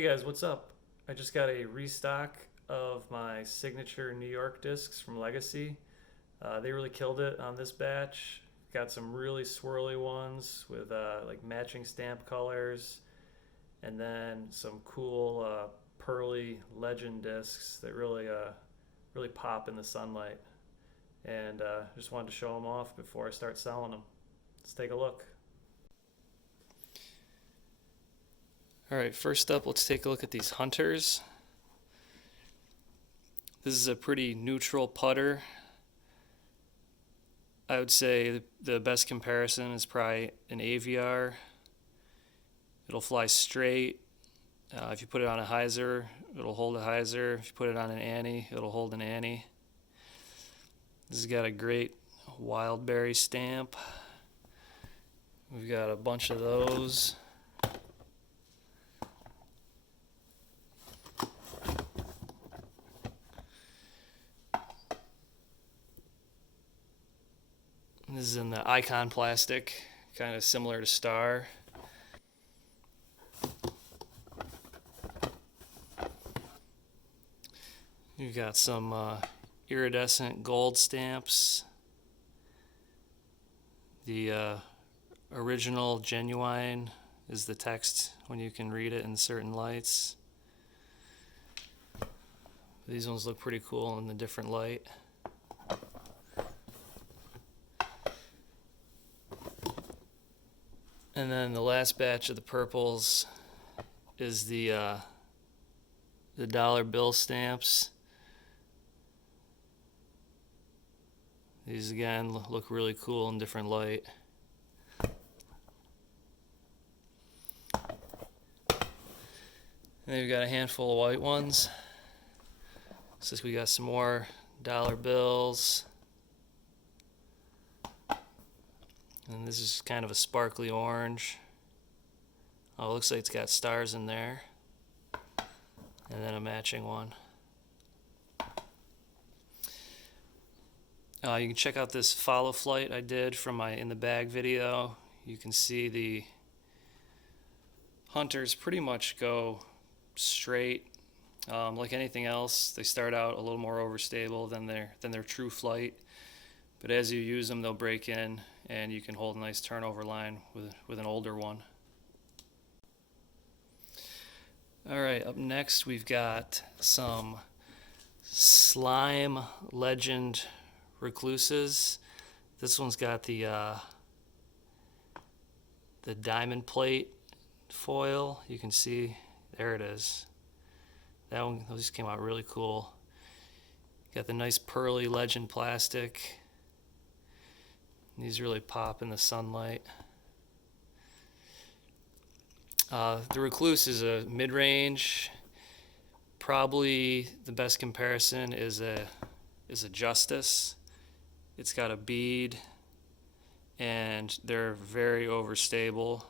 Hey guys, what's up? I just got a restock of my signature New York discs from Legacy. They really killed it on this batch. Got some really swirly ones with like matching stamp colors, and then some cool pearly legend discs that really pop in the sunlight. And just wanted to show them off before I start selling them. Let's take a look. All right, first up, let's take a look at these Hunters. This is a pretty neutral putter. I would say the best comparison is probably an AVR. It'll fly straight. If you put it on a hyzer, it'll hold a hyzer. If you put it on an Annie, it'll hold an Annie. This has got a great wildberry stamp. We've got a bunch of those. This is in the Icon plastic, kind of similar to Star. You've got some iridescent gold stamps. The original genuine is the text when you can read it in certain lights. These ones look pretty cool in the different light. And then the last batch of the purples is the dollar bill stamps. These again look really cool in different light. And then we've got a handful of white ones. Since we got some more dollar bills. And this is kind of a sparkly orange. Oh, it looks like it's got stars in there. And then a matching one. You can check out this follow flight I did from my in the bag video. You can see the Hunters pretty much go straight. Like anything else, they start out a little more overstable than their true flight. But as you use them, they'll break in, and you can hold a nice turnover line with an older one. All right, up next we've got some Slime Legend Recluses. This one's got the diamond plate foil. You can see, there it is. That one, those came out really cool. Got the nice pearly legend plastic. These really pop in the sunlight. The Recluse is a mid-range. Probably the best comparison is a Justice. It's got a bead, and they're very overstable.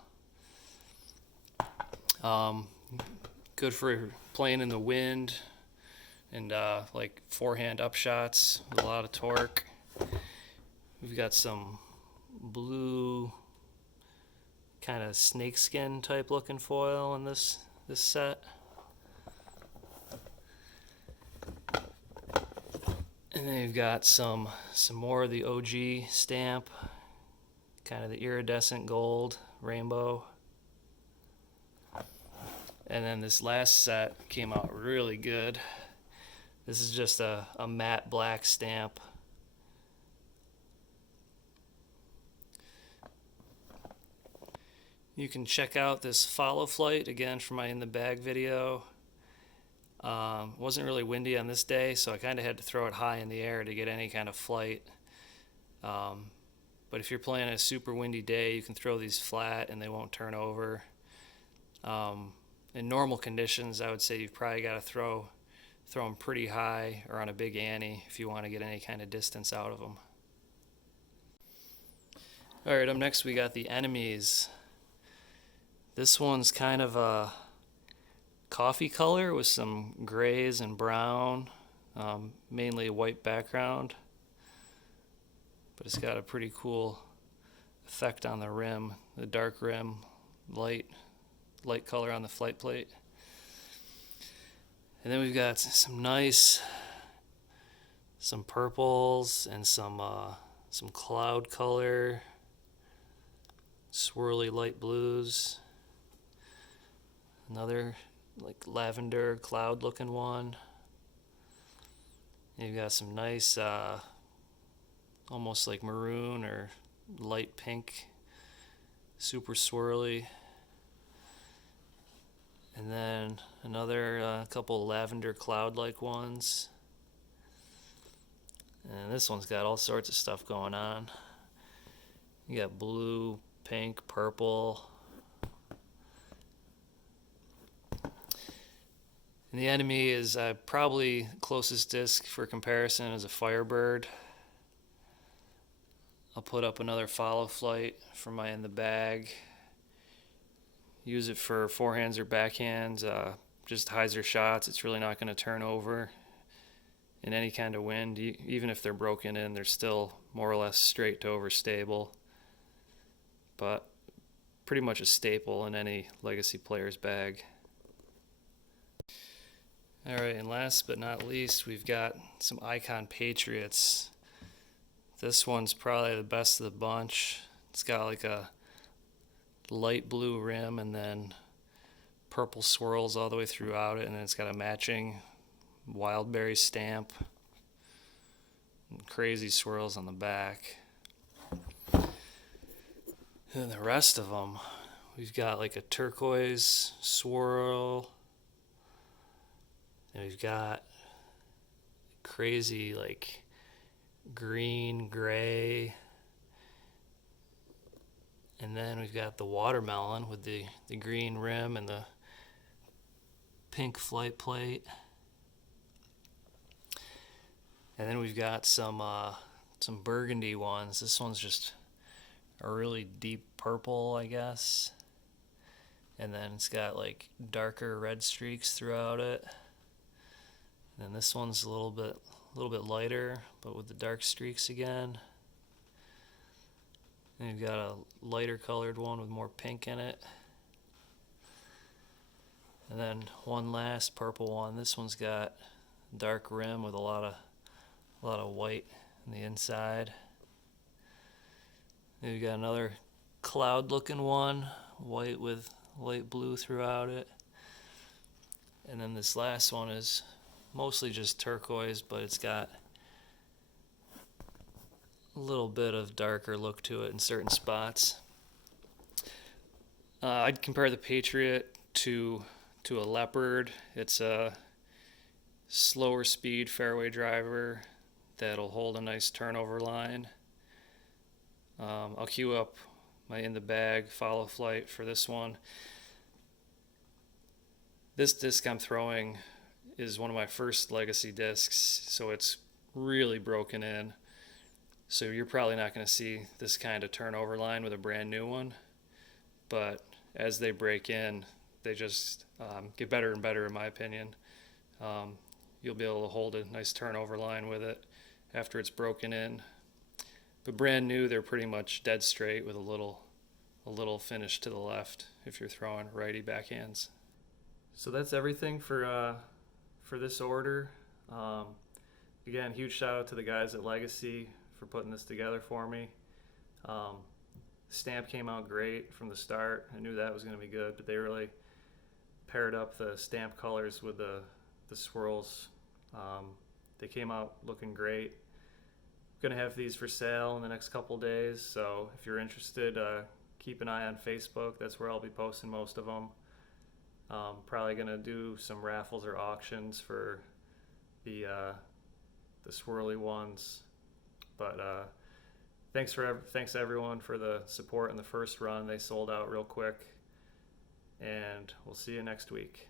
Good for playing in the wind and like forehand upshots with a lot of torque. We've got some blue kind of snakeskin type looking foil in this set. And then you've got some more of the OG stamp, kind of the iridescent gold rainbow. And then this last set came out really good. This is just a matte black stamp. You can check out this follow flight again from my in the bag video. Wasn't really windy on this day, so I kind of had to throw it high in the air to get any kind of flight. But if you're playing a super windy day, you can throw these flat and they won't turn over. In normal conditions, I would say you've probably got to throw them pretty high or on a big Annie if you want to get any kind of distance out of them. All right, up next we got the Enemies. This one's kind of a coffee color with some grays and brown, mainly a white background. But it's got a pretty cool effect on the rim, the dark rim, light color on the flight plate. And then we've got some purples and some cloud color, swirly light blues. Another like lavender cloud looking one. And you've got some nice, almost like maroon or light pink, super swirly. And then another couple lavender cloud-like ones. And this one's got all sorts of stuff going on. You got blue, pink, purple. And the enemy is probably closest disc for comparison is a Firebird. I'll put up another follow flight for my in the bag. Use it for forehands or backhands, just hyzer shots. It's really not going to turn over in any kind of wind. Even if they're broken in, they're still more or less straight to overstable. But pretty much a staple in any Legacy player's bag. Alright, and last but not least, we've got some Icon Patriots. This one's probably the best of the bunch. It's got like a light blue rim and then purple swirls all the way throughout it, and then it's got a matching wildberry stamp and crazy swirls on the back. And the rest of them, we've got like a turquoise swirl, and we've got crazy like green, gray, and then we've got the watermelon with the green rim and the pink flight plate. And then we've got some burgundy ones. This one's just a really deep purple, I guess. And then it's got like darker red streaks throughout it. And then this one's a little bit lighter, but with the dark streaks again. And you've got a lighter colored one with more pink in it. And then one last purple one. This one's got dark rim with a lot of white on the inside. Then you've got another cloud looking one, white with light blue throughout it. And then this last one is mostly just turquoise, but it's got a little bit of darker look to it in certain spots. I'd compare the Patriot to a Leopard. It's a slower speed fairway driver that'll hold a nice turnover line. I'll queue up my in the bag follow flight for this one. This disc I'm throwing is one of my first Legacy discs, so it's really broken in. So you're probably not going to see this kind of turnover line with a brand new one, but as they break in, they just get better and better in my opinion. You'll be able to hold a nice turnover line with it after it's broken in. But brand new, they're pretty much dead straight with a little finish to the left if you're throwing righty backhands. So that's everything for this order. Again, huge shout out to the guys at Legacy for putting this together for me. Stamp came out great from the start. I knew that was going to be good, but they really paired up the stamp colors with the swirls. They came out looking great. Going to have these for sale in the next couple days, so if you're interested, keep an eye on Facebook. That's where I'll be posting most of them. Probably going to do some raffles or auctions for the swirly ones. But thanks everyone for the support in the first run. They sold out real quick, and we'll see you next week.